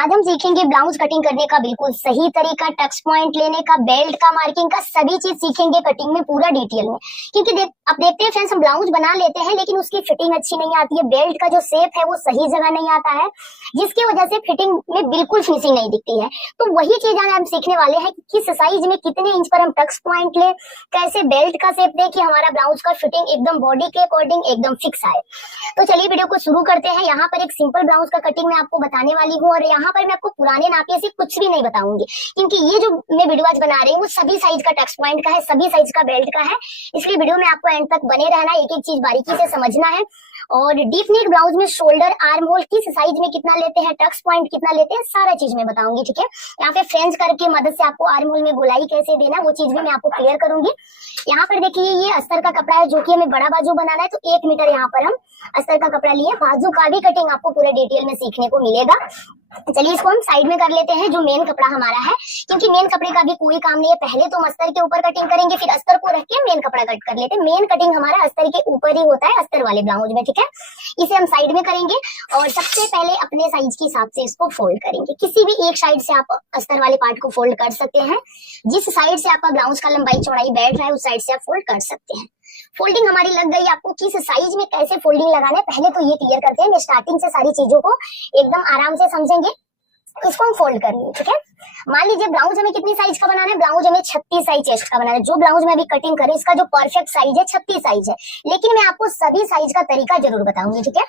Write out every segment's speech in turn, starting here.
आज हम सीखेंगे ब्लाउज कटिंग करने का बिल्कुल सही तरीका, टक्स पॉइंट लेने का, बेल्ट का, मार्किंग का, सभी चीज सीखेंगे कटिंग में पूरा डिटेल में। क्योंकि अब देखते हैं फ्रेंड्स, हम ब्लाउज बना लेते हैं लेकिन उसकी फिटिंग अच्छी नहीं आती है, बेल्ट का जो शेप है वो सही जगह नहीं आता है, जिसकी वजह से फिटिंग में बिल्कुल फिनिशिंग नहीं दिखती है। तो वही चीज आज हम सीखने वाले हैं कि किस साइज में कितने इंच पर हम टक्स पॉइंट ले, कैसे बेल्ट का शेप दे कि हमारा ब्लाउज का फिटिंग एकदम बॉडी के अकॉर्डिंग एकदम फिक्स आए। तो चलिए वीडियो को शुरू करते हैं। यहाँ पर एक सिंपल ब्लाउज का कटिंग मैं आपको बताने वाली हूँ और यहाँ पर मैं आपको पुराने नापिए से कुछ भी नहीं बताऊंगी, क्योंकि ये जो मैं वीडियो आज बना रही हूँ वो सभी साइज का टक्स पॉइंट का है, सभी साइज का बेल्ट का है। इसलिए वीडियो में आपको एंड तक बने रहना, एक एक चीज बारीकी से समझना है। और डीप नेक ब्लाउज में शोल्डर, आर्म होल किस साइज में कितना लेते हैं, टक्स पॉइंट कितना लेते हैं, सारा चीज मैं बताऊंगी, ठीक है। यहाँ पे फ्रेंच करके मदद से आपको आर्म होल में गोलाई कैसे देना वो चीज भी मैं आपको क्लियर करूंगी। यहाँ पर देखिए ये अस्तर का कपड़ा है जो कि हमें बड़ा बाजू बनाना है, तो 1 मीटर यहाँ पर हम अस्तर का कपड़ा लिए। बाजू का भी कटिंग आपको पूरे डिटेल में सीखने को मिलेगा। चलिए इसको हम साइड में कर लेते हैं, जो मेन कपड़ा हमारा है, क्योंकि मेन कपड़े का भी कोई काम नहीं है। पहले तो हम अस्तर के ऊपर कटिंग करेंगे, फिर अस्तर को रख के मेन कपड़ा कट कर लेते हैं। मेन कटिंग हमारा अस्तर के ऊपर ही होता है, अस्तर वाले ब्लाउज में, ठीक है। इसे हम साइड में करेंगे और सबसे पहले अपने साइज के हिसाब से इसको फोल्ड करेंगे। किसी भी एक साइड से आप अस्तर वाले पार्ट को फोल्ड कर सकते हैं। जिस साइड से आपका ब्लाउज का लंबाई चौड़ाई बैठ रहा है उस साइड से आप फोल्ड कर सकते हैं। फोल्डिंग हमारी लग गई, आपको किस साइज में कैसे फोल्डिंग लगाना है पहले तो ये क्लियर करते हैं। स्टार्टिंग से सारी चीजों को एकदम आराम से समझेंगे। इसको हम फोल्ड कर लिए, ठीक है। मान लीजिए ब्लाउज हमें कितनी साइज का बनाना है, ब्लाउज हमें 36 साइज चेस्ट का बनाना है। जो ब्लाउज में अभी कटिंग करें इसका जो परफेक्ट साइज है 36 साइज है, लेकिन मैं आपको सभी साइज का तरीका जरूर बताऊंगी, ठीक है।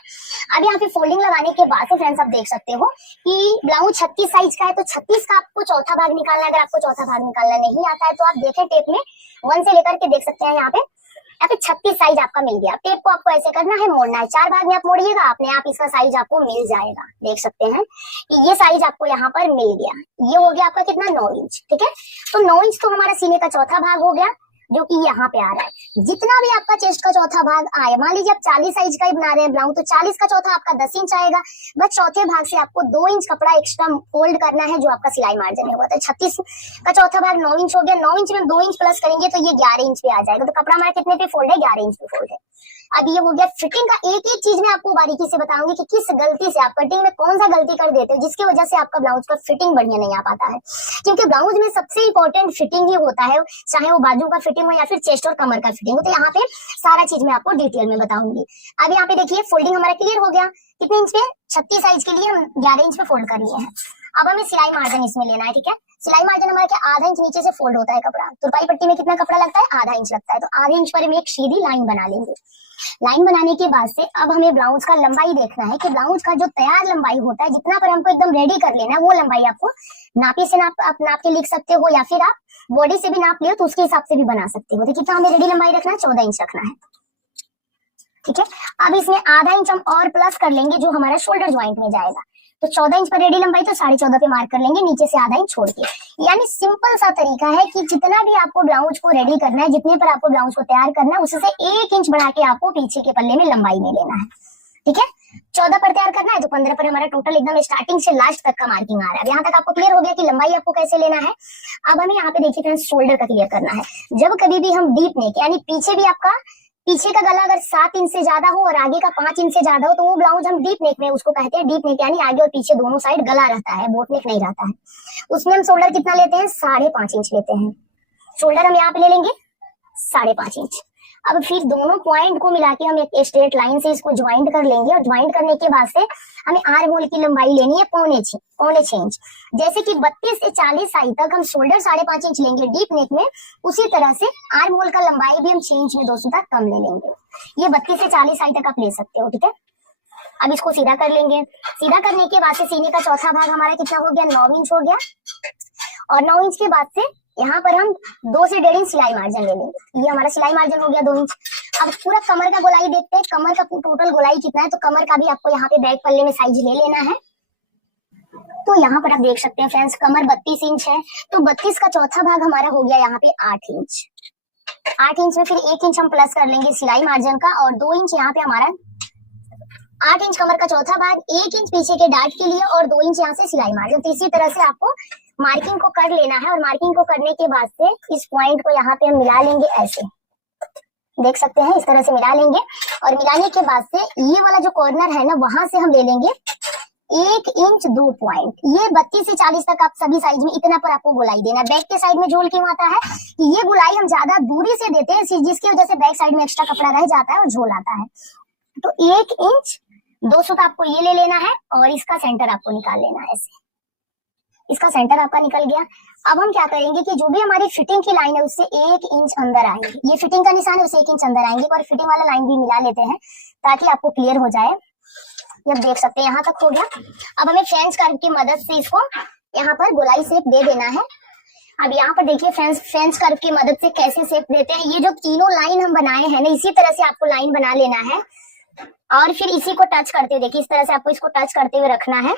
अब यहाँ पे फोल्डिंग लगाने के बाद से फ्रेंड्स आप देख सकते हो कि ब्लाउज 36 साइज का है, तो 36 का आपको चौथा भाग निकालना है। अगर आपको चौथा भाग निकालना नहीं आता है तो आप देखें टेप में 1 से लेकर के देख सकते हैं। यहाँ पे 36 साइज आपका मिल गया। टेप को आपको ऐसे करना है, मोड़ना है, 4 भाग में आप मोड़िएगा, अपने आप इसका साइज आपको मिल जाएगा। देख सकते हैं कि ये साइज आपको यहाँ पर मिल गया। ये हो गया आपका कितना, 9 इंच, ठीक है। तो 9 इंच तो हमारा सीने का चौथा भाग हो गया, जो कि यहाँ पे आ रहा है। जितना भी आपका चेस्ट का चौथा भाग आए, मान लीजिए आप 40 साइज का ही बना रहे हैं ब्लाउज, तो 40 का चौथा आपका 10 इंच आएगा। बस चौथे भाग से आपको 2 इंच कपड़ा एक्स्ट्रा फोल्ड करना है, जो आपका सिलाई मार्जिन में हुआ था। 36 का चौथा भाग 9 इंच हो गया, 9 इंच में 2 इंच प्लस करेंगे तो ये 11 इंच पे आ जाएगा। तो कपड़ा हमारा कितने पे फोल्ड है, 11 इंच पे फोल्ड है। अब ये हो गया फिटिंग का। एक एक चीज में आपको बारीकी से बताऊंगी कि किस गलती से आप कटिंग में कौन सा गलती कर देते हो जिसकी वजह से आपका ब्लाउज का फिटिंग बढ़िया नहीं आ पाता है। क्योंकि ब्लाउज में सबसे इंपॉर्टेंट फिटिंग ही होता है, चाहे वो बाजू का फिटिंग हो या फिर चेस्ट और कमर का फिटिंग हो। तो यहाँ पे सारा चीज मैं आपको डिटेल में बताऊंगी। अब यहाँ पे देखिए फोल्डिंग हमारा क्लियर हो गया। कितने इंच पे, 36 साइज के लिए हम 11 इंच पे फोल्ड कर लिए हैं। अब हमें सिलाई मार्जिन इसमें लेना है, ठीक है। सिलाई मार्जिन हमारा क्या, आधा इंच नीचे से फोल्ड होता है कपड़ा। तुरपाई पट्टी में कितना कपड़ा लगता है, आधा इंच लगता है। तो आधे इंच पर हम एक सीधी लाइन बना लेंगे। लाइन बनाने के बाद से अब हमें ब्लाउज का लंबाई देखना है कि ब्लाउज का जो तैयार लंबाई होता है, जितना पर हमको एकदम रेडी कर लेना है, वो लंबाई आपको नापी से आप नाप के लिख सकते हो, या फिर आप बॉडी से भी नाप लियो तो उसके हिसाब से भी बना सकते हो। तो कितना हमें रेडी लंबाई रखना है, 14 इंच रखना है, ठीक है। अब इसमें आधा इंच हम और प्लस कर लेंगे जो हमारा शोल्डर ज्वाइंट में जाएगा। तो 14 इंच पर रेडी लंबाई, तो 14.5 पे मार्क कर लेंगे, नीचे से आधा इंच छोड़ के। यानी सिंपल सा तरीका है कि जितना भी आपको ब्लाउज को रेडी करना है, जितने पर आपको ब्लाउज को तैयार करना है, उससे 1 इंच बढ़ा के आपको पीछे के पल्ले में लंबाई में लेना है, ठीक है। 14 पर तैयार करना है तो 15 पर हमारा टोटल एकदम स्टार्टिंग से लास्ट तक का मार्किंग आ रहा है। यहाँ तक आपको क्लियर हो गया कि लंबाई आपको कैसे लेना है। अब हमें यहाँ पे देखिए फ्रेंड्स शोल्डर का क्लियर करना है। जब कभी भी हम डीप नेक, यानी पीछे भी आपका पीछे का गला अगर 7 इंच से ज्यादा हो और आगे का 5 इंच से ज्यादा हो तो वो ब्लाउज हम डीप नेक में उसको कहते हैं। डीप नेक यानी आगे और पीछे दोनों साइड गला रहता है, बोट नेक नहीं रहता है। उसमें हम शोल्डर कितना लेते हैं, 5.5 इंच लेते हैं। शोल्डर हम यहाँ पे ले लेंगे 5.5 इंच। अब फिर दोनों पॉइंट को मिला के हम एक स्ट्रेट लाइन से इसको ज्वाइंट कर लेंगे और ज्वाइंट करने के बाद से हमें आर्म होल की लंबाई लेनी है 6.25 इंच। जैसे कि 32 से 40 साइज तक हम शोल्डर 5.5 इंच लेंगे डीप नेक में, उसी तरह से आर्म होल का लंबाई भी हम 6 इंच में 2 सूता कम ले लेंगे। ये 32 से 40 साइज तक आप ले सकते हो, ठीक है। अब इसको सीधा कर लेंगे। सीधा करने के बाद से सीने का चौथा भाग हमारा कितना हो गया, 9 इंच हो गया। और 9 इंच के बाद से यहाँ पर हम 2 से 1.5 इंच सिलाई मार्जिन ले लेंगे। ये हमारा सिलाई मार्जिन हो गया 2 इंच। अब पूरा कमर का गोलाई देखते हैं, कमर का टोटल गोलाई कितना है। तो कमर का भी आपको यहाँ पे बैक पल्ले में साइज ले लेना है। तो यहाँ पर आप देख सकते हैं फ्रेंड्स, कमर 32 इंच है, तो 32 का चौथा भाग हमारा हो गया यहाँ पे 8 इंच। 8 इंच में फिर 1 इंच हम प्लस कर लेंगे सिलाई मार्जिन का, और 2 इंच यहाँ पे हमारा 8 इंच कमर का चौथा भाग, 1 इंच पीछे के डार्ट के लिए और 2 इंच यहाँ से सिलाई मार्जिन। तो इसी तरह से आपको मार्किंग को कर लेना है। और मार्किंग को करने के बाद से इस पॉइंट को यहाँ पे हम मिला लेंगे, ऐसे देख सकते हैं, इस तरह से मिला लेंगे। और मिलाने के बाद से ये वाला जो कॉर्नर है ना, वहां से हम ले लेंगे 1 इंच 2 पॉइंट, ये 32 से 40 तक आप सभी साइज में इतना पर आपको गोलाई देना। बैक के साइड में झोल क्यों आता है कि ये गोलाई हम ज्यादा दूरी से देते हैं, जिसकी वजह से बैक साइड में एक्स्ट्रा कपड़ा रह जाता है और झोल आता है। तो 1 इंच 2 सूता आपको ये ले लेना है और इसका सेंटर आपको निकाल लेना है। ऐसे इसका सेंटर आपका निकल गया। अब हम क्या करेंगे कि जो भी हमारी फिटिंग की लाइन है उससे 1 इंच अंदर आएंगे, ये फिटिंग का निशान है, उससे 1 इंच अंदर आएंगे और फिटिंग वाला लाइन भी मिला लेते हैं ताकि आपको क्लियर हो जाए। ये देख सकते हैं यहाँ तक हो गया। अब हमें फ्रेंच कर्व की मदद से इसको यहाँ पर गोलाई शेप दे देना है। अब यहाँ पर देखिए फ्रेंच कर्व की मदद से कैसे शेप देते हैं। ये जो तीनों लाइन हम बनाए हैं ना, इसी तरह से आपको लाइन बना लेना है और फिर इसी को टच करते हुए देखिए, इस तरह से आपको इसको टच करते हुए रखना है।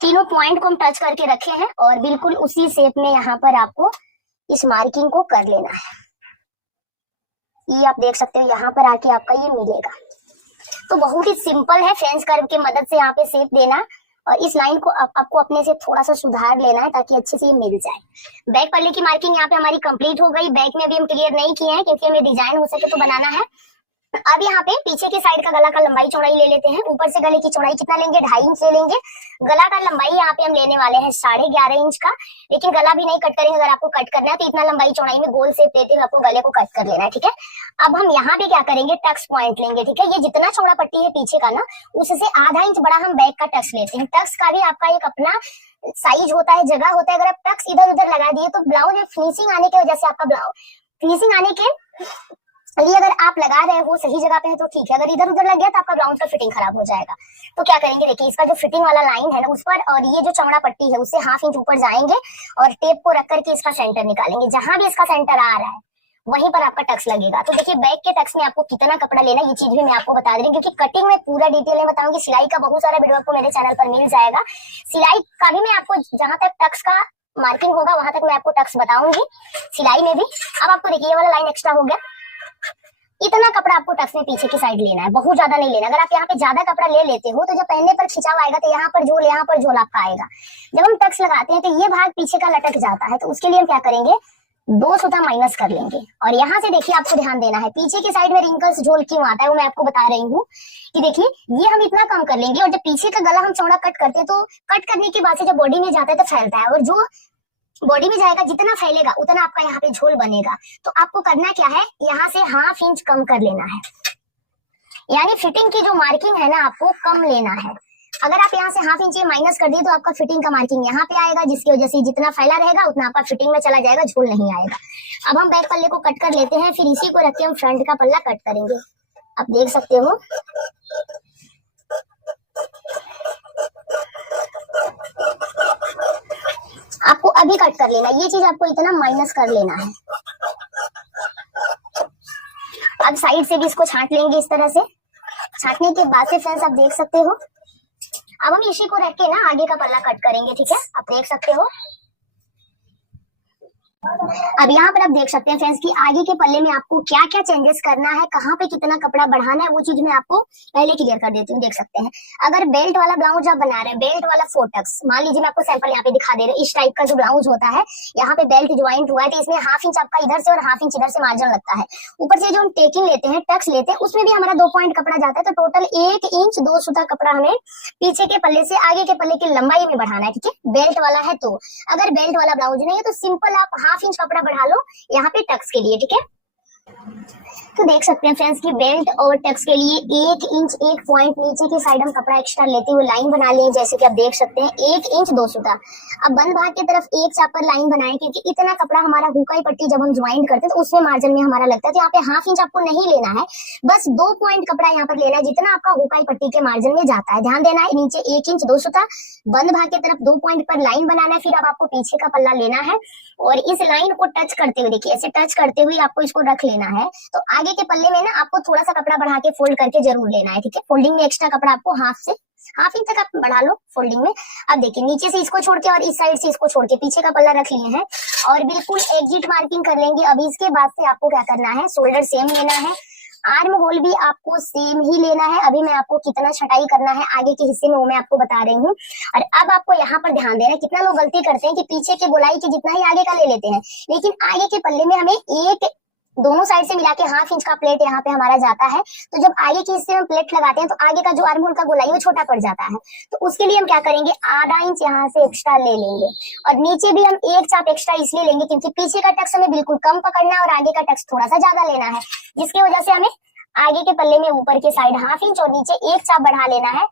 तीनों पॉइंट को हम टच करके रखे हैं और बिल्कुल उसी शेप में यहाँ पर आपको इस मार्किंग को कर लेना है। ये आप देख सकते हो यहाँ पर आके आपका ये मिलेगा। तो बहुत ही सिंपल है फ्रेंच कर्व की मदद से यहाँ पे शेप देना और इस लाइन को आपको अपने से थोड़ा सा सुधार लेना है ताकि अच्छे से ये मिल जाए। बैक पल्ले की मार्किंग यहाँ पे हमारी कंप्लीट हो गई। बैक में भी हम क्लियर नहीं किए हैं क्योंकि हमें डिजाइन हो सके तो बनाना है। अब यहाँ पे पीछे की साइड का गला का लंबाई चौड़ाई ले लेते हैं। ऊपर से गले की चौड़ाई कितना लेंगे, 2.5 इंच ले लेंगे। गला का लंबाई यहाँ पे हम लेने वाले हैं 11.5 इंच का, लेकिन गला भी नहीं कट करेंगे। अगर आपको कट करना है तो इतना लंबाई चौड़ाई में गोल शेप देते हुए आपको गले को कट कर लेना है, ठीक है। अब हम यहाँ पे क्या करेंगे, टक्स पॉइंट लेंगे, ठीक है। ये जितना चौड़ा पट्टी है पीछे का ना, उससे आधा इंच बड़ा हम बैक का टक्स लेते हैं। टक्स का भी आपका एक अपना साइज होता है, जगह होता है। अगर आप टक्स इधर उधर लगा दिए तो ब्लाउज में फिनिशिंग आने की वजह से आपका ब्लाउज फिनिशिंग आने के लिए अगर आप लगा रहे हो सही जगह पे है तो ठीक है, अगर इधर उधर लग गया तो आपका ब्लाउज का फिटिंग खराब हो जाएगा। तो क्या करेंगे, देखिए इसका जो फिटिंग वाला लाइन है ना उस पर और ये जो चौड़ा पट्टी है उससे 1/2 इंच ऊपर जाएंगे और टेप को रख करके इसका सेंटर निकालेंगे। जहां भी इसका सेंटर आ रहा है वहीं पर आपका टक्स लगेगा। तो देखिए बैक के टक्स में आपको कितना कपड़ा लेना है ये चीज भी मैं आपको बता दे रही हूँ, क्योंकि कटिंग में पूरा डिटेल में बताऊंगी। सिलाई का बहुत सारा वीडियो आपको मेरे चैनल पर मिल जाएगा। सिलाई का भी मैं आपको जहां तक टक्स का मार्किंग होगा वहां तक मैं आपको टक्स बताऊंगी, सिलाई में भी। अब आपको देखिए ये वाला लाइन एक्स्ट्रा हो गया। इतना कपड़ा आपको टक्स में पीछे की साइड लेना है, बहुत ज्यादा नहीं लेना। अगर आप यहाँ पे ज्यादा कपड़ा ले लेते हो तो जब पहनने पर खिंचाव आएगा तो यहाँ पर झोल आपका आएगा। जब हम टक्स लगाते हैं तो ये भाग पीछे का लटक जाता है, तो उसके लिए हम क्या करेंगे, 2 सूता माइनस कर लेंगे। और यहाँ से देखिए आपको ध्यान देना है, पीछे की साइड में रिंकल्स झोल क्यों आता है वो मैं आपको बता रही हूँ कि देखिए ये हम इतना कम कर लेंगे और जब पीछे का गला हम चौड़ा कट करते हैं तो कट करने के बाद से जब बॉडी में जाता है तो फैलता है, और जो बॉडी में जाएगा जितना फैलेगा उतना आपका यहाँ पे झोल बनेगा। तो आपको करना क्या है, यहाँ से 1/2 इंच कम कर लेना है, यानी फिटिंग की जो मार्किंग है ना आपको कम लेना है। अगर आप यहाँ से 1/2 इंच माइनस कर दिए तो आपका फिटिंग का मार्किंग यहाँ पे आएगा, जिसकी वजह से जितना फैला रहेगा उतना आपका फिटिंग में चला जाएगा, झोल नहीं आएगा। अब हम बैक पल्ले को कट कर लेते हैं, फिर इसी को रख के हम फ्रंट का पल्ला कट करेंगे। आप देख सकते हो आपको अभी कट कर लेना, ये चीज आपको इतना माइनस कर लेना है। अब साइड से भी इसको छांट लेंगे इस तरह से। छांटने के बाद से फ्रेंड्स आप देख सकते हो अब हम इसी को रख के ना आगे का पल्ला कट करेंगे, ठीक है। आप देख सकते हो अब यहाँ पर आप देख सकते हैं फ्रेंड्स कि आगे के पल्ले में आपको क्या क्या चेंजेस करना है, कहाँ पे कितना कपड़ा बढ़ाना है, वो चीज मैं आपको पहले क्लियर कर देती हूँ। देख सकते हैं अगर बेल्ट वाला ब्लाउज आप बना रहे हैं, बेल्ट वाला 4 टक्स, मान लीजिए मैं आपको सैंपल यहाँ पे दिखा दे रहे हैं। इस टाइप का जो ब्लाउज होता है यहाँ पे बेल्ट ज्वाइंट हुआ है तो इसमें 1/2 इंच आपका इधर से और 1/2 इंच इधर से मार्जिन लगता है। ऊपर से जो हम टेकिंग लेते हैं, टक्स लेते हैं, उसमें भी हमारा 2 पॉइंट कपड़ा जाता है। तो टोटल 1 इंच 2 सूता कपड़ा हमें पीछे के पल्ले से आगे के पल्ले की लंबाई में बढ़ाना है, ठीक है। बेल्ट वाला है तो, अगर बेल्ट वाला ब्लाउज नहीं है तो सिंपल आप 1/2 इंच कपड़ा बढ़ा लो यहाँ पे टक्स के लिए, ठीक है। तो देख सकते हैं फ्रेंड्स कि बेल्ट और टक्स के लिए 1 इंच 1 पॉइंट नीचे की साइड हम कपड़ा एक्स्ट्रा लेते हुए लाइन बना लिए, जैसे कि आप देख सकते हैं 1 इंच 2 सूता। अब बंद भाग की तरफ एक चाप पर लाइन बनाएं, क्योंकि इतना कपड़ा हमारा हुकाई पट्टी जब हम ज्वाइंट करते हैं तो उसमें मार्जिन में हमारा लगता है। तो यहाँ पे 1/2 इंच आपको नहीं लेना है, बस 2 पॉइंट कपड़ा यहाँ पर लेना है जितना आपका हुकाई पट्टी के मार्जिन में जाता है। ध्यान देना है, नीचे 1 इंच 2 सूता, बंद भाग की तरफ 2 पॉइंट पर लाइन बनाना है। फिर अब आपको पीछे का पल्ला लेना है और इस लाइन को टच करते हुए देखिए ऐसे टच करते हुए आपको इसको रख लेना है। तो आगे के पल्ले में ना आपको थोड़ा सा कपड़ा बढ़ा के फोल्ड करके जरूर लेना है, ठीक है। फोल्डिंग में एक्स्ट्रा कपड़ा आपको 1/2 इंच तक आप बढ़ा लो फोल्डिंग में। अब देखिए नीचे से इसको छोड़ के और इस साइड से इसको छोड़ के पीछे का पल्ला रख लिए हैं और बिल्कुल एग्जिट मार्किंग कर लेंगे। अब इसके बाद से आपको क्या करना है, शोल्डर सेम लेना है, आर्म होल भी आपको सेम ही लेना है। अभी मैं आपको कितना छटाई करना है आगे के हिस्से में वो मैं आपको बता रही हूँ। और अब आपको यहाँ पर ध्यान देना है, कितना लोग गलती करते हैं कि पीछे के गोलाई के जितना ही आगे का ले लेते हैं, लेकिन आगे के पल्ले में हमें 1 दोनों साइड से मिला के 1/2 इंच का प्लेट यहाँ पे हमारा जाता है। तो जब आगे की हिस्से में प्लेट लगाते हैं तो आगे का जो आर्म होल का गोलाई वो छोटा पड़ जाता है। तो उसके लिए हम क्या करेंगे, आधा इंच यहाँ से एक्स्ट्रा ले लेंगे और नीचे भी हम 1 चाप एक्स्ट्रा इसलिए लेंगे क्योंकि पीछे का टक्स हमें बिल्कुल कम पकड़ना है और आगे का टक्स थोड़ा सा ज्यादा लेना है, जिसकी वजह से हमें आगे के पल्ले में ऊपर के साइड 1/2 इंच और नीचे 1 चाप बढ़ा लेना है।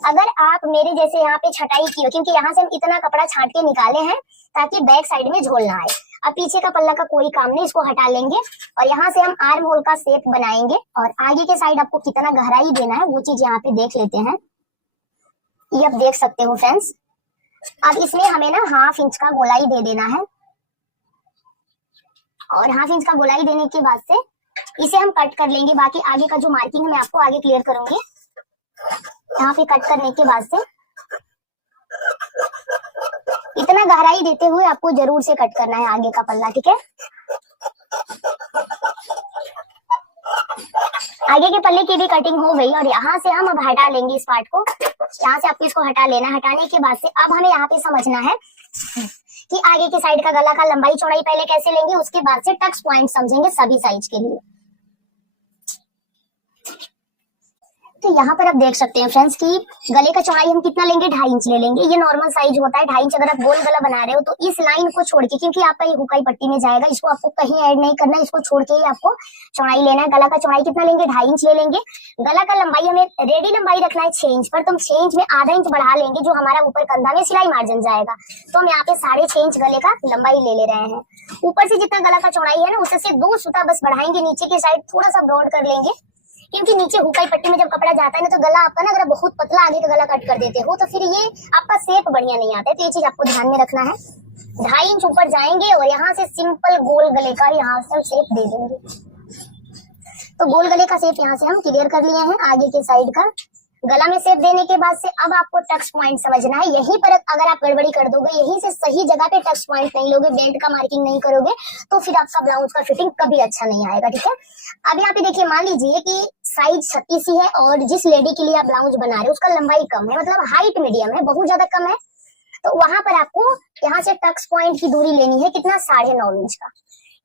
अगर आप मेरे जैसे यहाँ पे छटाई की हो, क्योंकि यहाँ से हम इतना कपड़ा छांट के निकाले हैं ताकि बैक साइड में झोल ना आए। अब पीछे का पल्ला का कोई काम नहीं, इसको हटा लेंगे और यहाँ से हम आर्म होल का शेप बनाएंगे और आगे के साइड आपको कितना गहराई देना है वो चीज यहाँ पे देख लेते हैं। ये आप देख सकते हो फ्रेंड्स। अब इसमें हमें ना 1/2 इंच का गोलाई दे देना है और 1/2 इंच का गोलाई देने के बाद से इसे हम कट कर लेंगे। बाकी आगे का जो मार्किंग है मैं आपको आगे क्लियर करूंगी। यहाँ पे कट करने के बाद से इतना गहराई देते हुए आपको जरूर से कट करना है आगे का पल्ला, ठीक है। आगे के पल्ले की भी कटिंग हो गई और यहाँ से हम अब हटा लेंगे इस पार्ट को। यहाँ से आपको इसको हटा लेना। हटाने के बाद से अब हमें यहाँ पे समझना है कि आगे की साइड का गला का लंबाई चौड़ाई पहले कैसे लेंगे, उसके बाद से टक्स पॉइंट समझेंगे सभी साइज के लिए। तो यहाँ पर आप देख सकते हैं फ्रेंड्स कि गले का चौड़ाई हम कितना लेंगे, 2.5 इंच ले लेंगे। ये नॉर्मल साइज होता है 2.5 इंच। अगर आप गोल गला बना रहे हो तो इस लाइन को छोड़ के, क्योंकि आपका ये हुकाई पट्टी में जाएगा, इसको आपको कहीं ऐड नहीं करना है, इसको छोड़ के ही आपको चौड़ाई लेना है। गला का चौड़ाई कितना लेंगे, 2.5 इंच ले लेंगे। गला का लंबाई हमें रेडी लंबाई रखना है 6 इंच पर, तो हम 6 इंच में आधा इंच बढ़ा लेंगे जो हमारा ऊपर कंधा में सिलाई मार्जिन जाएगा। तो हम यहाँ पे 6.5 इंच गले का लंबाई ले रहे हैं। ऊपर से जितना गला का चौड़ाई है ना उससे 2 सूता बस बढ़ाएंगे, नीचे के साइड थोड़ा सा ब्रॉड कर लेंगे, क्योंकि नीचे हुकाई पट्टी में जब कपड़ा जाता है ना तो गला आपका ना अगर बहुत पतला आगे का गला कट कर देते हो तो फिर ये आपका शेप बढ़िया नहीं आता है। तो ये चीज आपको ध्यान में रखना है। 2.5 इंच ऊपर जाएंगे और यहाँ से सिंपल गोल गले का यहाँ से हम शेप दे देंगे। तो गोल गले का शेप यहाँ से हम क्लियर कर लिए हैं। आगे के साइड का गला में शेप देने के बाद से अब आपको टक्स पॉइंट समझना है। यहीं पर अगर आप गड़बड़ी कर दोगे, यहीं से सही जगह पे टक्स पॉइंट नहीं लोगे, बेल्ट का मार्किंग नहीं करोगे, तो फिर आपका ब्लाउज का फिटिंग कभी अच्छा नहीं आएगा, ठीक है। अब यहाँ पे देखिए, मान लीजिए कि साइज 36 ही है और जिस लेडी के लिए आप ब्लाउज बना रहे हो उसका लंबाई कम है, मतलब हाइट मीडियम है, बहुत ज्यादा कम है, तो वहां पर आपको यहाँ से टक्स पॉइंट की दूरी लेनी है कितना, 9.5 इंच का।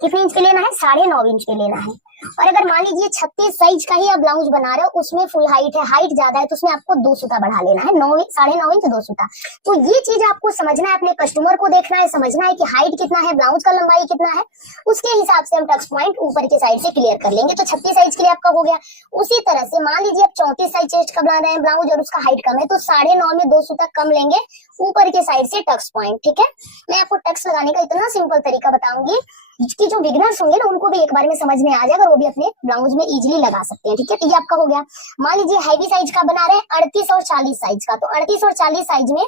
कितने इंच पे लेना है, 9.5 इंच पे लेना है। और अगर मान लीजिए 36 साइज का ही आप ब्लाउज बना रहे हो, उसमें फुल हाइट है, हाइट ज्यादा है, तो उसमें आपको 2 सूता बढ़ा लेना है, 9.5 इंच 2 सूता। तो ये चीज आपको समझना है, अपने कस्टमर को देखना है, समझना है कि हाइट कितना है, ब्लाउज का लंबाई कितना है, उसके हिसाब से हम टक्स पॉइंट ऊपर के साइड से क्लियर कर लेंगे। तो 36 साइज के लिए आपका हो गया। उसी तरह से मान लीजिए आप 34 साइज चेस्ट का बना रहे हैं ब्लाउज और उसका हाइट कम है, तो 9.5 में 2 सूता कम लेंगे ऊपर के साइड से टक्स पॉइंट, ठीक है। मैं आपको टक्स लगाने का इतना सिंपल तरीका बताऊंगी कि जो बिगिनर्स होंगे ना उनको भी एक बार में समझ में आ जाएगा, वो भी अपने ब्लाउज में इजीली लगा सकते हैं, ठीक है। तो ये आपका हो गया। मान लीजिए हैवी साइज का बना रहे हैं 38 और 40 साइज का, तो 38 और 40 साइज में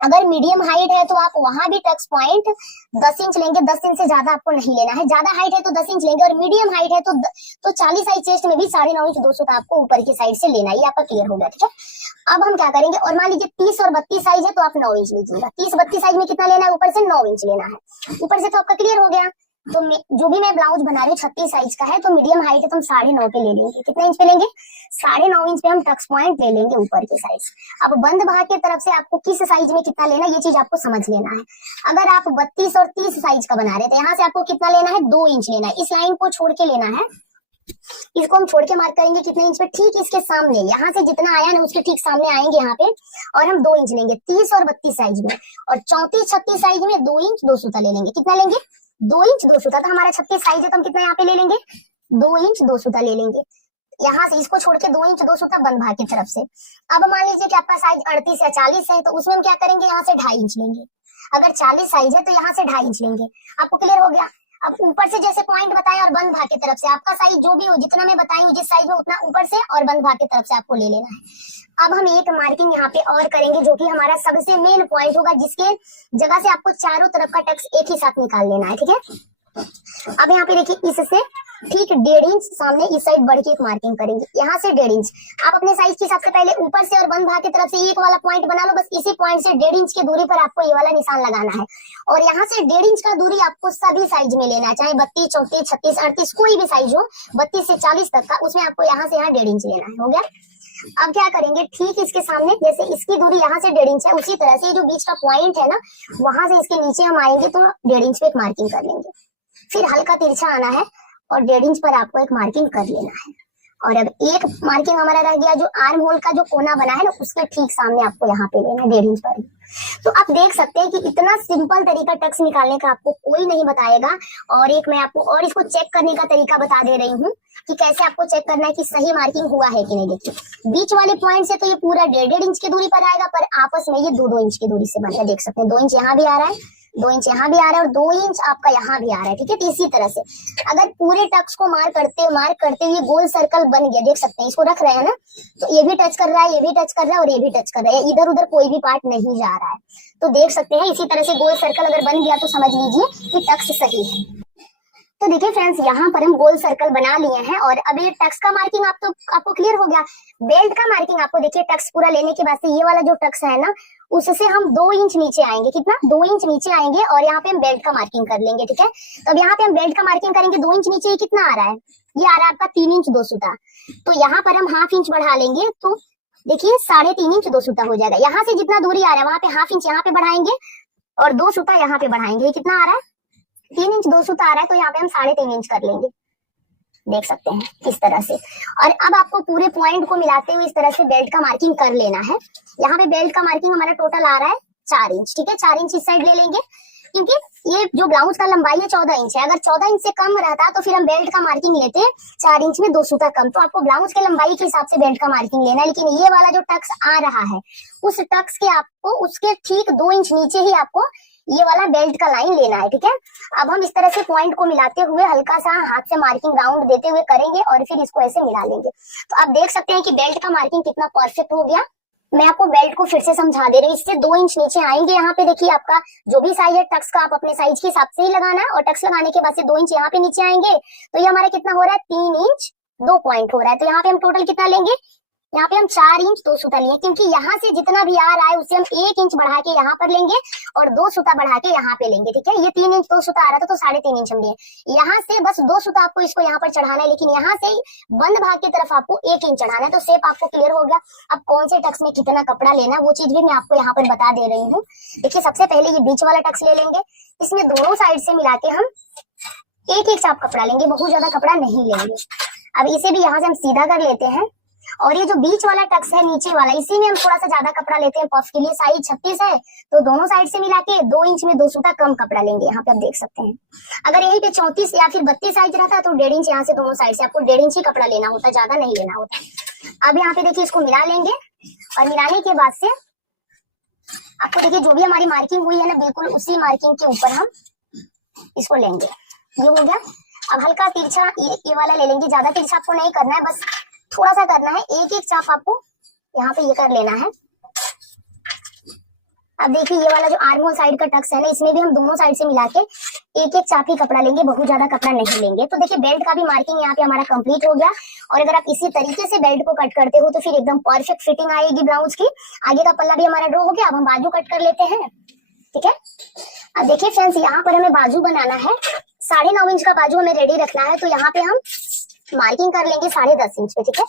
अगर मीडियम हाइट है तो आप वहां भी टक्स पॉइंट 10 इंच लेंगे, 10 इंच से ज्यादा आपको नहीं लेना है। ज्यादा हाइट है तो 10 इंच लेंगे और मीडियम हाइट है तो 40 साइज चेस्ट में भी 9.5 इंच 2 सूता आपको ऊपर की साइड से लेना है। ये आपका क्लियर हो गया, ठीक है। अब हम क्या करेंगे, और मान लीजिए 30 और 32 साइज है तो आप 9 इंच लीजिएगा। 30-32 साइज में कितना लेना है, ऊपर से 9 इंच लेना है। ऊपर से तो आपका क्लियर हो गया। तो जो भी मैं ब्लाउज बना रही हूँ 36 साइज का है, तो मीडियम हाइट है तो हम 9.5 पे ले लेंगे। कितने इंच पे लेंगे, 9.5 इंच पे हम टक्स पॉइंट ले लेंगे ऊपर के साइड। अब बंद भाग की तरफ से आपको किस साइज में कितना लेना है ये चीज आपको समझ लेना है। अगर आप 32 और 30 साइज का बना रहे थे, यहाँ से आपको कितना लेना है, 2 इंच लेना है। इस लाइन को छोड़ के लेना है, इसको हम छोड़ के मार्क करेंगे कितने इंच पे, ठीक इसके सामने, यहाँ से जितना आया ना उसके ठीक सामने आएंगे यहाँ पे, और हम 2 इंच लेंगे 30 और 32 साइज में। और 34-36 साइज में 2 इंच 2 सूता ले लेंगे। कितना लेंगे, 2 इंच 2 सूता। तो हमारा 36 साइज है तो हम कितना यहाँ पे ले लेंगे, 2 इंच 2 सूता ले लेंगे। यहाँ से इसको छोड़ के 2 इंच 2 सूता बंद भाग की तरफ से। अब मान लीजिए कि आपका साइज 38 या 40 है, तो उसमें हम क्या करेंगे, यहाँ से 2.5 इंच लेंगे। अगर 40 साइज है तो यहाँ से 2.5 इंच लेंगे। आपको क्लियर हो गया। अब ऊपर से जैसे पॉइंट बताया और बंद भाग की तरफ से आपका साइज जो भी हो, जितना मैं बताई हूँ जिस साइज में, उतना ऊपर से और बंद भाग की तरफ से आपको ले लेना है। अब हम एक मार्किंग यहाँ पे और करेंगे जो कि हमारा सबसे मेन पॉइंट होगा, जिसके जगह से आपको चारों तरफ का टक्स एक ही साथ निकाल लेना है, ठीक है। अब यहाँ पे देखिए, इससे ठीक 1.5 इंच सामने इस साइड बढ़ के एक मार्किंग करेंगे, यहाँ से 1.5 इंच। आप अपने साइज के हिसाब से पहले ऊपर से और बंद भाग की तरफ से एक वाला पॉइंट बना लो, बस इसी पॉइंट से 1.5 इंच की दूरी पर आपको ये वाला निशान लगाना है। और यहाँ से 1.5 इंच का दूरी आपको सभी साइज में लेना है, चाहे 32, 34, 36, 38 कोई भी साइज हो, 32 से 40 तक का, उसमें आपको यहाँ से यहाँ 1.5 इंच लेना है। हो गया। अब क्या करेंगे, ठीक इसके सामने जैसे इसकी दूरी यहाँ से 1.5 इंच है, उसी तरह से जो बीच का पॉइंट है ना, वहां से इसके नीचे हम आएंगे तो 1.5 इंच पे एक मार्किंग कर लेंगे। फिर हल्का तिरछा आना है और 1.5 इंच पर आपको एक मार्किंग कर लेना है। और अब एक मार्किंग हमारा रह गया, जो आर्म होल का जो कोना बना है ना, उसके ठीक सामने आपको यहाँ पे लेना है 1.5 इंच पर। तो आप देख सकते हैं कि इतना सिंपल तरीका टक्स निकालने का आपको कोई नहीं बताएगा। और एक मैं आपको और इसको चेक करने का तरीका बता दे रही हूँ कि कैसे आपको चेक करना है कि सही मार्किंग हुआ है कि नहीं। देखिए बीच वाले पॉइंट से तो ये पूरा 1.5 इंच की दूरी पर आएगा, पर आपस में ये 2-2 इंच की दूरी से बन है। देख सकते हैं 2 इंच यहाँ भी आ रहा है, 2 इंच यहाँ भी आ रहा है और 2 इंच आपका यहाँ भी आ रहा है। ठीक है, तो इसी तरह से अगर पूरे टक्स को मार्क करते हुए गोल सर्कल बन गया, देख सकते हैं इसको रख रहे हैं ना, तो ये भी टच कर रहा है, ये भी टच कर रहा है और ये भी टच कर रहा है, इधर उधर कोई भी पार्ट नहीं जा रहा है। तो देख सकते हैं इसी तरह से गोल सर्कल अगर बन गया तो समझ लीजिए कि टक्स सही है। तो देखिए फ्रेंड्स, यहाँ पर हम गोल सर्कल बना लिए हैं और अब ये टक्स का मार्किंग आपको क्लियर हो गया। बेल्ट का मार्किंग आपको देखिए टक्स पूरा लेने के बाद से ये वाला जो टक्स है ना, उससे हम 2 इंच नीचे आएंगे। कितना? 2 इंच नीचे आएंगे और यहाँ पे हम बेल्ट का मार्किंग कर लेंगे। ठीक है, तो अब यहाँ पे हम बेल्ट का मार्किंग करेंगे 2 इंच नीचे। कितना आ रहा है? ये आ रहा है आपका 3 इंच 2 सूता। तो यहाँ पर हम ½ इंच बढ़ा लेंगे, तो देखिए 3.5 इंच 2 सूता हो जाएगा। यहाँ से जितना दूरी आ रहा है वहां पे ½ इंच यहाँ पे बढ़ाएंगे और 2 सूता यहाँ पे बढ़ाएंगे। ये कितना आ रहा है? 3 इंच 2 सूता आ रहा है, तो यहाँ पे हम 3.5 इंच कर लेंगे। देख सकते हैं इस तरह से। और अब आपको पूरे पॉइंट को मिलाते हुए इस तरह से बेल्ट का मार्किंग कर लेना है। यहाँ पे बेल्ट का मार्किंग हमारा टोटल आ रहा है 4 इंच। ठीक है, 4 इंच इस साइड ले लेंगे, क्योंकि ये जो ब्लाउज का लंबाई है 14 इंच है। अगर 14 इंच से कम रहता तो फिर हम बेल्ट का मार्किंग लेते 4 इंच में 2 सूता कम। तो आपको ब्लाउज के लंबाई के हिसाब से बेल्ट का मार्किंग लेना है। लेकिन ये वाला जो टक्स आ रहा है, उस टक्स के आपको उसके ठीक 2 इंच नीचे ही आपको ये वाला बेल्ट का लाइन लेना है। ठीक है, अब हम इस तरह से पॉइंट को मिलाते हुए हल्का सा हाथ से मार्किंग राउंड देते हुए करेंगे और फिर इसको ऐसे मिला लेंगे। तो आप देख सकते हैं कि बेल्ट का मार्किंग कितना परफेक्ट हो गया। मैं आपको बेल्ट को फिर से समझा दे रही हूँ। इससे 2 इंच नीचे आएंगे। यहाँ पे देखिए आपका जो भी साइज है टक्स का, आप अपने साइज के हिसाब से ही लगाना है। और टक्स लगाने के बाद से 2 इंच यहाँ पे नीचे आएंगे, तो ये हमारा कितना हो रहा है? 3 इंच 2 पॉइंट हो रहा है। तो यहाँ पे हम टोटल कितना लेंगे? यहाँ पे हम 4 इंच 2 सूता लिए, क्योंकि यहाँ से जितना भी आ रहा है उससे हम 1 इंच बढ़ा के यहाँ पर लेंगे और 2 सूता बढ़ा के यहाँ पे लेंगे। ठीक है, ये 3 इंच 2 सूता आ रहा था तो 3.5 इंच हम लिए। यहाँ से बस 2 सूता आपको इसको यहाँ पर चढ़ाना है, लेकिन यहाँ से बंद भाग की तरफ आपको 1 इंच चढ़ाना है। तो शेप आपको क्लियर हो गया। अब कौन से टक्स में कितना कपड़ा लेना है वो चीज भी मैं आपको यहाँ पर बता दे रही हूँ। देखिए सबसे पहले ये बीच वाला टक्स ले लेंगे। इसमें दोनों साइड से मिला के हम 1-1 चाप कपड़ा लेंगे, बहुत ज्यादा कपड़ा नहीं लेंगे। अब इसे भी यहाँ से हम सीधा कर लेते हैं। और ये जो बीच वाला टक्स है नीचे वाला, इसी में हम थोड़ा सा ज्यादा कपड़ा लेते हैं। पफ के लिए साइज 36 है, तो दोनों साइड से मिला के 2 इंच में 2 सूता कम कपड़ा लेंगे। यहाँ पे आप देख सकते हैं। अगर यही पे 34 या फिर 32 साइज रहता तो 1.5 इंच यहाँ से दोनों साइड से आपको 1.5 इंच ही कपड़ा लेना होता, ज्यादा नहीं लेना होता। अब यहाँ पे देखिए इसको मिला लेंगे और मिलाने के बाद से आपको देखिए जो भी हमारी मार्किंग हुई है ना, बिल्कुल उसी मार्किंग के ऊपर हम इसको लेंगे। ये हो गया। अब हल्का तिरछा ये वाला ले लेंगे, ज्यादा तिरछा आपको नहीं करना है, बस थोड़ा सा करना है। 1-1 चाप आपको यहाँ पे ये कर लेना है। अब देखिए ये वाला जो आर्म होल साइड का टक्स है ना, इसमें भी हम दोनों साइड से मिला के 1-1 चाप ही कपड़ा लेंगे, बहुत ज्यादा कपड़ा नहीं लेंगे। तो देखिए बेल्ट का भी मार्किंग यहाँ पे हमारा कंप्लीट हो गया। और अगर आप इसी तरीके से बेल्ट को कट करते हो तो फिर एकदम परफेक्ट फिटिंग आएगी ब्लाउज की। आगे का पल्ला भी हमारा ड्रॉ हो गया। अब हम बाजू कट कर लेते हैं। ठीक है, अब देखिए फ्रेंड्स, यहाँ पर हमें बाजू बनाना है। 9.5 इंच का बाजू हमें रेडी रखना है। तो यहाँ पे हम मार्किंग कर लेंगे 10.5 इंच पे। ठीक है,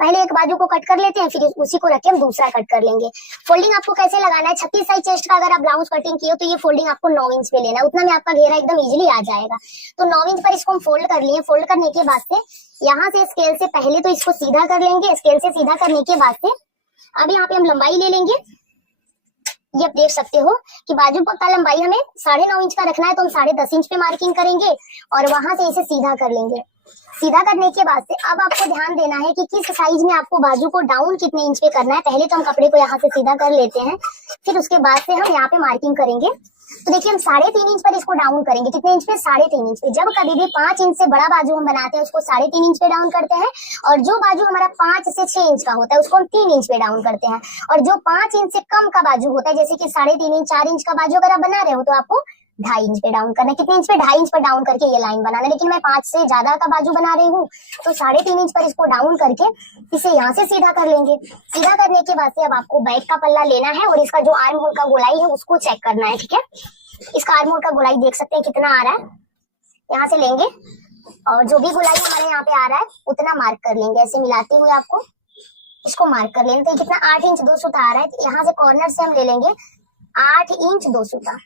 पहले एक बाजू को कट कर लेते हैं, फिर उसी को रख के हम दूसरा कट कर लेंगे। फोल्डिंग आपको कैसे लगाना है? 36 साइज चेस्ट का अगर आप ब्लाउज कटिंग किए तो ये फोल्डिंग आपको 9 इंच पे लेना है। उतना में आपका घेरा एकदम इजीली आ जाएगा। तो 9 इंच पर इसको हम फोल्ड कर लिए। फोल्ड करने के बाद से यहाँ से स्केल से पहले तो इसको सीधा कर लेंगे। स्केल से सीधा करने के बाद से अब यहाँ पे हम लंबाई ले लेंगे। ये आप देख सकते हो कि बाजू का लंबाई हमें 9.5 इंच का रखना है, तो हम 10.5 इंच पे मार्किंग करेंगे और वहां से इसे सीधा कर लेंगे। सीधा करने के बाद से अब आपको ध्यान देना है कि किस साइज में आपको बाजू को डाउन कितने इंच पे करना है। पहले तो हम कपड़े को यहाँ से सीधा कर लेते हैं, फिर उसके बाद से हम यहाँ पे मार्किंग करेंगे। तो देखिए हम 3.5 इंच पर इसको डाउन करेंगे। कितने इंच पे? 3.5 इंच पे। जब कभी भी 5 इंच से बड़ा बाजू हम बनाते हैं उसको 3.5 इंच पे डाउन करते हैं, और जो बाजू हमारा 5 से 6 इंच का होता है उसको हम 3 इंच पे डाउन करते हैं। और जो 5 इंच से कम का बाजू होता है, जैसे कि 3.5 इंच 4 इंच का बाजू अगर आप बना रहे हो तो आपको 2.5 इंच पे डाउन करना है। कितने इंच पे? 2.5 इंच पर डाउन करके ये लाइन बनाना है। लेकिन मैं 5 से ज्यादा का बाजू बना रही हूँ, तो 3.5 इंच पर इसको डाउन करके इसे यहाँ से सीधा कर लेंगे। सीधा करने के बाद से अब आपको बैक का पल्ला लेना है और इसका जो आर्म होल का गोलाई है उसको चेक करना है। ठीक है, इसका आर्म होल का गोलाई देख सकते हैं कितना आ रहा है। यहाँ से लेंगे और जो भी गोलाई हमारे यहाँ पे आ रहा है उतना मार्क कर लेंगे। ऐसे मिलाते हुए आपको इसको मार्क कर लेंगे। तो कितना? 8 इंच 2 सूता आ रहा है। तो यहाँ से कॉर्नर से हम ले लेंगे 8 इंच 2 सूता।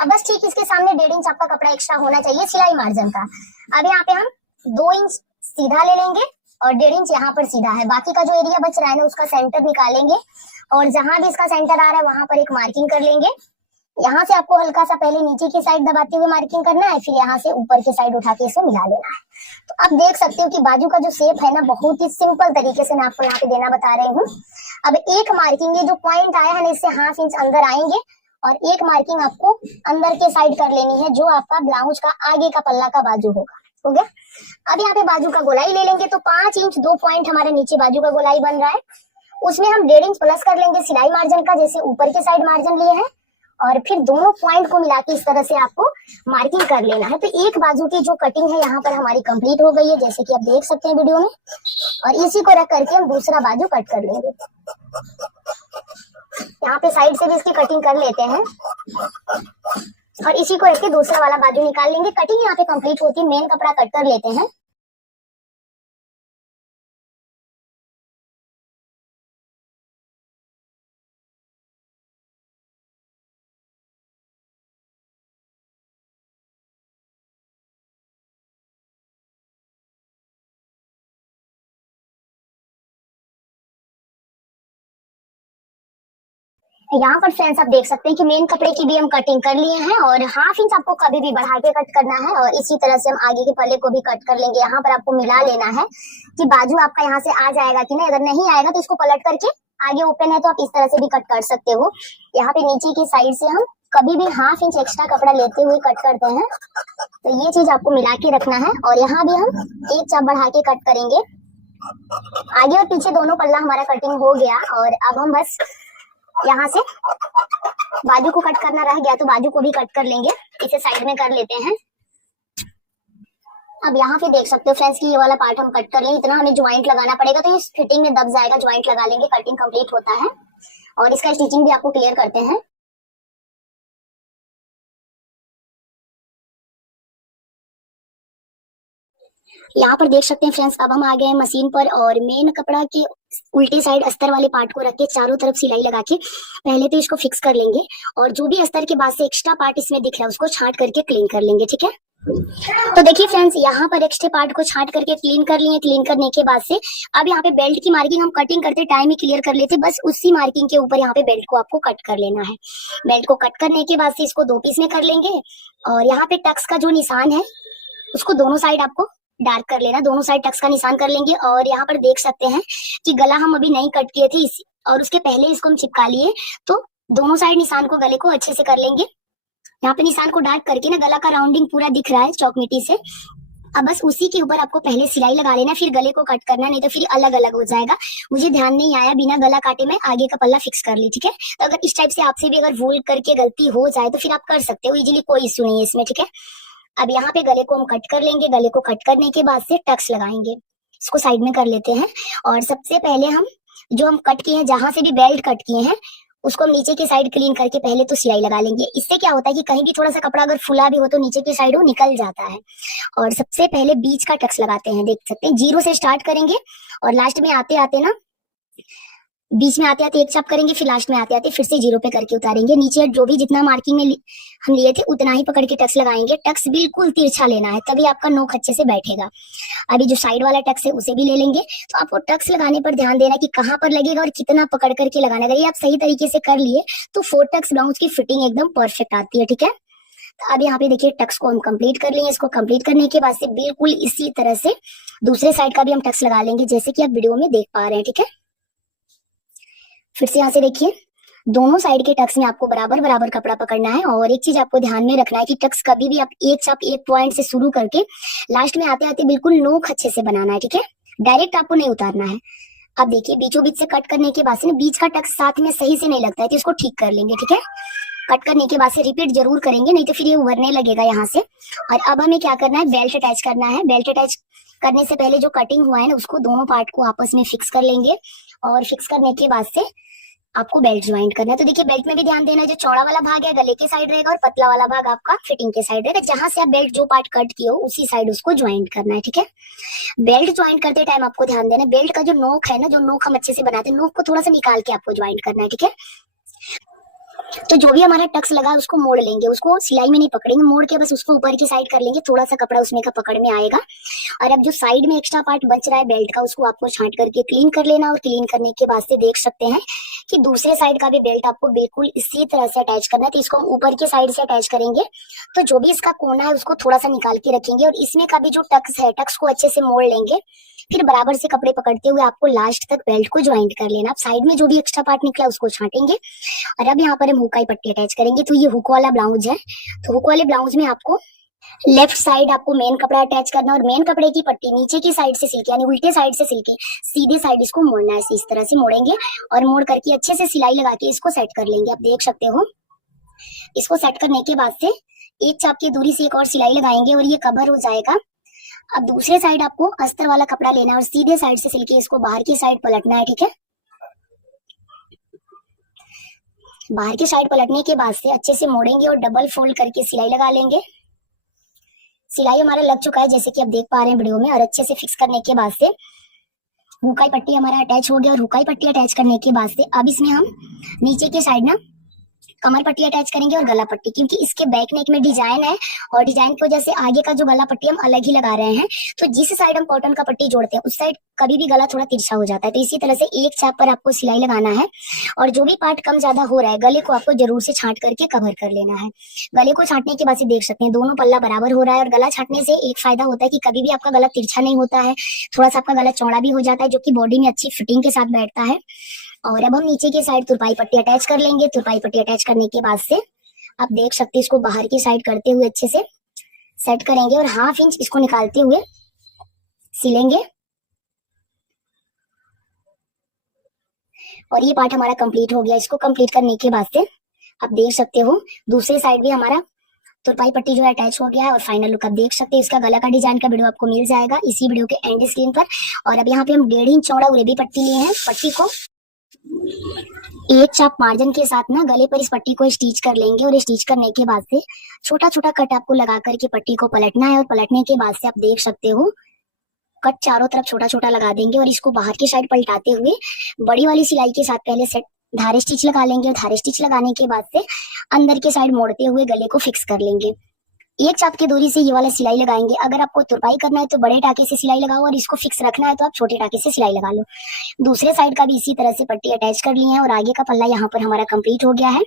अब बस ठीक इसके सामने 1.5 इंच आपका कपड़ा एक्स्ट्रा होना चाहिए सिलाई मार्जिन का। अब यहाँ पे हम 2 इंच सीधा ले लेंगे और 1.5 इंच यहाँ पर सीधा है। बाकी का जो एरिया बच रहा है ना उसका सेंटर निकालेंगे और जहां भी इसका सेंटर आ रहा है वहां पर एक मार्किंग कर लेंगे। यहाँ से आपको हल्का सा पहले नीचे की साइड दबाते हुए मार्किंग करना है, फिर यहाँ से ऊपर की साइड उठा के इसे मिला लेना है। तो आप देख सकते हो कि बाजू का जो शेप है ना बहुत ही सिंपल तरीके से मैं आपको यहाँ पे देना बता रही हूँ। अब एक मार्किंग ये जो पॉइंट आया है ना इससे 1/2 इंच अंदर आएंगे और एक मार्किंग आपको अंदर के साइड कर लेनी है जो आपका ब्लाउज का आगे का पल्ला का बाजू होगा। हो गया। अब यहाँ पे बाजू का गोलाई ले लेंगे तो 5 इंच 2 पॉइंट हमारे नीचे बाजू का गोलाई बन रहा है, उसमें हम 1.5 इंच प्लस कर लेंगे सिलाई मार्जिन का, जैसे ऊपर के साइड मार्जिन लिए हैं, और फिर दोनों पॉइंट को मिला के इस तरह से आपको मार्किंग कर लेना है। तो एक बाजू की जो कटिंग है यहाँ पर हमारी कंप्लीट हो गई है, जैसे कि आप देख सकते हैं वीडियो में। और इसी को रख करके हम दूसरा बाजू कट कर लेंगे। यहाँ पे साइड से भी इसकी कटिंग कर लेते हैं और इसी को रख के दूसरा वाला बाजू निकाल लेंगे। कटिंग यहाँ पे कंप्लीट होती है, मेन कपड़ा कट कर लेते हैं। यहाँ पर फ्रेंड्स आप देख सकते हैं कि मेन कपड़े की भी हम कटिंग कर लिए हैं और 1/2 इंच आपको कभी भी बढ़ा के कट करना है और इसी तरह से हम आगे के पल्ले को भी कट कर लेंगे। यहाँ पर आपको मिला लेना है कि बाजू आपका यहाँ से आ जाएगा कि नहीं। अगर नहीं आएगा तो इसको पलट करके आगे ओपन है तो आप इस तरह से भी कट कर सकते हो। यहाँ पे नीचे की साइड से हम कभी भी 1/2 इंच एक्स्ट्रा कपड़ा लेते हुए कट करते हैं, तो ये चीज आपको मिला के रखना है। और यहाँ भी हम 1 चाप बढ़ा के कट करेंगे। आगे और पीछे दोनों पल्ला हमारा कटिंग हो गया और अब हम बस यहाँ से बाजू को कट करना रह गया तो बाजू को भी कट कर लेंगे। इसे साइड में कर लेते हैं। अब यहाँ पे देख सकते हो फ्रेंड्स कि ये वाला पार्ट हम कट कर लेंगे। इतना हमें ज्वाइंट लगाना पड़ेगा तो इस फिटिंग में दब जाएगा, ज्वाइंट लगा लेंगे, कटिंग कंप्लीट होता है। और इसका स्टिचिंग भी आपको क्लियर करते हैं। यहाँ पर देख सकते हैं फ्रेंड्स अब हम आ गए हैं मशीन पर और मेन कपड़ा के उल्टी साइड अस्तर वाले पार्ट को रख के चारों तरफ सिलाई लगा के पहले तो इसको फिक्स कर लेंगे और जो भी अस्तर के बाद से एक्स्ट्रा पार्ट इसमें दिख रहा है उसको छांट करके क्लीन कर लेंगे। ठीक है, तो देखिए फ्रेंड्स यहाँ पर एक्स्ट्रा पार्ट को छांट करके क्लीन कर लिए। क्लीन करने के बाद से अब यहाँ पे बेल्ट की मार्किंग हम कटिंग करते टाइम ही क्लियर कर लेते, बस उसी मार्किंग के ऊपर यहाँ पे बेल्ट को आपको कट कर लेना है। बेल्ट को कट करने के बाद से इसको 2 पीस में कर लेंगे और यहाँ पे टक्स का जो निशान है उसको दोनों साइड आपको डार्क कर लेना, दोनों साइड टक्स का निशान कर लेंगे। और यहाँ पर देख सकते हैं कि गला हम अभी नहीं कट किए थे और उसके पहले इसको हम चिपका लिए, तो दोनों साइड निशान को गले को अच्छे से कर लेंगे। यहाँ पे निशान को डार्क करके ना गला का राउंडिंग पूरा दिख रहा है चौक मिट्टी से। अब बस उसी के ऊपर आपको पहले सिलाई लगा लेना, फिर गले को कट करना, नहीं तो फिर अलग अलग हो जाएगा। मुझे ध्यान नहीं आया, बिना गला काटे में आगे का पल्ला फिक्स कर ली। ठीक है, तो अगर इस टाइप से आपसे भी अगर भूल करके गलती हो जाए तो फिर आप कर सकते हो इजीली, कोई इश्यू नहीं है इसमें। ठीक है, अब यहाँ पे गले को हम कट कर लेंगे। गले को कट करने के बाद से टक्स लगाएंगे, इसको साइड में कर लेते हैं। और सबसे पहले हम जो हम कट किए हैं, जहां से भी बेल्ट कट किए हैं उसको हम नीचे की साइड क्लीन करके पहले तो सिलाई लगा लेंगे। इससे क्या होता है कि कहीं भी थोड़ा सा कपड़ा अगर फुला भी हो तो नीचे की साइड वो निकल जाता है। और सबसे पहले बीच का टक्स लगाते हैं, देख सकते हैं 0 से स्टार्ट करेंगे और लास्ट में आते आते ना बीच में आते आते 1 चाप करेंगे, फिर लास्ट में आते आते फिर से 0 पे करके उतारेंगे। नीचे जो भी जितना मार्किंग में हम लिए थे उतना ही पकड़ के टक्स लगाएंगे। टक्स बिल्कुल तिरछा लेना है, तभी आपका नोक अच्छे से बैठेगा। अभी जो साइड वाला टक्स है उसे भी ले लेंगे। तो आपको टक्स लगाने पर ध्यान देना कि कहाँ पर लगेगा और कितना पकड़ करके लगाना। अगर ये आप सही तरीके से कर लिए तो 4 टक्स ब्लाउज की फिटिंग एकदम परफेक्ट आती है। ठीक है, तो अब यहाँ पे देखिए टक्स को हम कंप्लीट कर लेंगे। इसको कंप्लीट करने के बाद से बिल्कुल इसी तरह से दूसरे साइड का भी हम टक्स लगा लेंगे, जैसे कि आप वीडियो में देख पा रहे हैं। ठीक है, फिर से यहाँ से देखिए दोनों साइड के टक्स में आपको बराबर बराबर कपड़ा पकड़ना है। और एक चीज आपको ध्यान में रखना है कि टक्स कभी भी आप 1 चाप 1 पॉइंट से शुरू करके लास्ट में आते आते बिल्कुल नोक अच्छे से बनाना है। ठीक है, डायरेक्ट आपको नहीं उतारना है। अब देखिए बीचों बीच से कट करने के बाद से बीच का टक्स साथ में सही से नहीं लगता है, तो इसको ठीक कर लेंगे। ठीक है, कट करने के बाद से रिपीट जरूर करेंगे, नहीं तो फिर ये उभरने लगेगा यहाँ से। और अब हमें क्या करना है, बेल्ट अटैच करना है। बेल्ट अटैच करने से पहले जो कटिंग हुआ है ना उसको दोनों पार्ट को आपस में फिक्स कर लेंगे और फिक्स करने के बाद से आपको बेल्ट ज्वाइंट करना है। तो देखिए बेल्ट में भी ध्यान देना है, जो चौड़ा वाला भाग है गले के साइड रहेगा और पतला वाला भाग आपका फिटिंग के साइड रहेगा। जहां से आप बेल्ट जो पार्ट कट किए हो उसी साइड उसको ज्वाइंट करना है। ठीक है, बेल्ट ज्वाइंट करते टाइम आपको ध्यान देना है बेल्ट का जो नोक है ना, जो नोक हम अच्छे से बनाते हैं, नोक को थोड़ा सा निकाल के आपको ज्वाइंट करना है। ठीक है, तो जो भी हमारा टक्स लगा है उसको मोड़ लेंगे, उसको सिलाई में नहीं पकड़ेंगे, मोड़ के बस उसको ऊपर की साइड कर लेंगे, थोड़ा सा कपड़ा उसमें का पकड़ में आएगा। और अब जो साइड में एक्स्ट्रा पार्ट बच रहा है बेल्ट का, उसको आपको छांट करके क्लीन कर लेना। और क्लीन करने के बाद से देख सकते हैं कि दूसरे साइड का भी बेल्ट आपको बिल्कुल इसी तरह से अटैच करना है। तो इसको हम ऊपर की साइड से अटैच करेंगे, तो जो भी इसका कोना है उसको थोड़ा सा निकाल के रखेंगे और इसमें का भी जो टक्स है, टक्स को अच्छे से मोड़ लेंगे। फिर बराबर से कपड़े पकड़ते हुए आपको लास्ट तक बेल्ट को ज्वाइंट कर लेना। अब साइड में जो भी एक्स्ट्रा पार्ट निकला उसको छांटेंगे और अब यहाँ पर हम हुक की पट्टी अटैच करेंगे। तो ये हुक वाला ब्लाउज है, तो हुक वाले ब्लाउज में आपको लेफ्ट साइड आपको मेन कपड़ा अटैच करना और मेन कपड़े की पट्टी नीचे की साइड से सिल्के यानी उल्टे साइड से सिल्के सीधे साइड इसको मोड़ना है। इस तरह से मोड़ेंगे और मोड़ करके अच्छे से सिलाई लगा के इसको सेट कर लेंगे। आप देख सकते हो, इसको सेट करने के बाद से एक चाप की दूरी से एक और सिलाई लगाएंगे और ये कवर हो जाएगा। अब दूसरे साइड आपको अस्तर वाला कपड़ा लेना है और सीधे साइड से सिल्के इसको बाहर की साइड पलटना है। ठीक है, बाहर की साइड पलटने के बाद से अच्छे से मोड़ेंगे और डबल फोल्ड करके सिलाई लगा लेंगे। सिलाई हमारा लग चुका है जैसे कि आप देख पा रहे हैं वीडियो में। और अच्छे से फिक्स करने के बाद से हुकाई पट्टी हमारा अटैच हो गया। और हुकाई पट्टी अटैच करने के बाद से अब इसमें हम नीचे के साइड ना कमर पट्टी अटैच करेंगे और गला पट्टी, क्योंकि इसके बैक नेक में डिजाइन है और डिजाइन की वजह से आगे का जो गला पट्टी हम अलग ही लगा रहे हैं। तो जिस साइड हम कॉटन का पट्टी जोड़ते हैं उस साइड कभी भी गला थोड़ा तिरछा हो जाता है। तो इसी तरह से एक चाप पर आपको सिलाई लगाना है और जो भी पार्ट कम ज्यादा हो रहा है गले को आपको जरूर से छांट करके कवर कर लेना है। गले को छांटने के बाद से देख सकते हैं दोनों पल्ला बराबर हो रहा है। और गला छांटने से एक फायदा होता है कि कभी भी आपका गला तिरछा नहीं होता है, थोड़ा सा आपका गला चौड़ा भी हो जाता है, जो कि बॉडी में अच्छी फिटिंग के साथ बैठता है। और अब हम नीचे की साइड तुरपाई पट्टी अटैच कर लेंगे। तुरपाई पट्टी अटैच करने के बाद से आप देख सकते हैं इसको बाहर की साइड करते हुए अच्छे से सेट करेंगे और 1/2 इंच इसको निकालते हुए सिलेंगे। और ये पार्ट हमारा कंप्लीट हो गया। इसको कंप्लीट करने के बाद से आप देख सकते हो दूसरे साइड भी हमारा तुरपाई पट्टी जो है अटैच हो गया है। और फाइनल लुक आप देख सकते हैं। इसका गला का डिजाइन का वीडियो आपको मिल जाएगा इसी वीडियो के एंड स्क्रीन पर। और अब यहाँ पे हम 1.5 इंच चौड़ा उरेबी पट्टी लिए हैं। पट्टी को एक चाप मार्जिन के साथ ना गले पर इस पट्टी को स्टिच कर लेंगे। और स्टिच करने के बाद से छोटा छोटा कट आपको लगा करके पट्टी को पलटना है। और पलटने के बाद से आप देख सकते हो कट चारों तरफ छोटा छोटा लगा देंगे और इसको बाहर की साइड पलटाते हुए बड़ी वाली सिलाई के साथ पहले सेट धारे स्टिच लगा लेंगे। और धारे स्टिच लगाने के बाद से अंदर के साइड मोड़ते हुए गले को फिक्स कर लेंगे। एक चाप की दूरी से ये वाला सिलाई लगाएंगे। अगर आपको तुरपाई करना है तो बड़े टाके से सिलाई लगाओ और इसको फिक्स रखना है तो आप छोटे टाके से सिलाई लगा लो। दूसरे साइड का भी इसी तरह से पट्टी अटैच कर ली है और आगे का पल्ला यहाँ पर हमारा कंप्लीट हो गया है।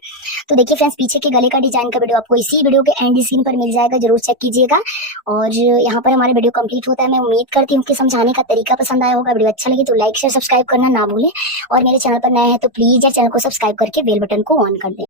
तो देखिए फ्रेंड्स, पीछे के गले का डिजाइन का वीडियो आपको इसी वीडियो के एंड स्क्रीन पर मिल जाएगा, जरूर चेक कीजिएगा। और यहाँ पर हमारा वीडियो कंप्लीट होता है। मैं उम्मीद करती हूँ कि समझाने का तरीका पसंद आया होगा। वीडियो अच्छा लगे तो लाइक शेयर सब्सक्राइब करना ना भूलें और मेरे चैनल पर नए हैं तो प्लीज यार चैनल को सब्सक्राइब करके बेल बटन को ऑन कर दें।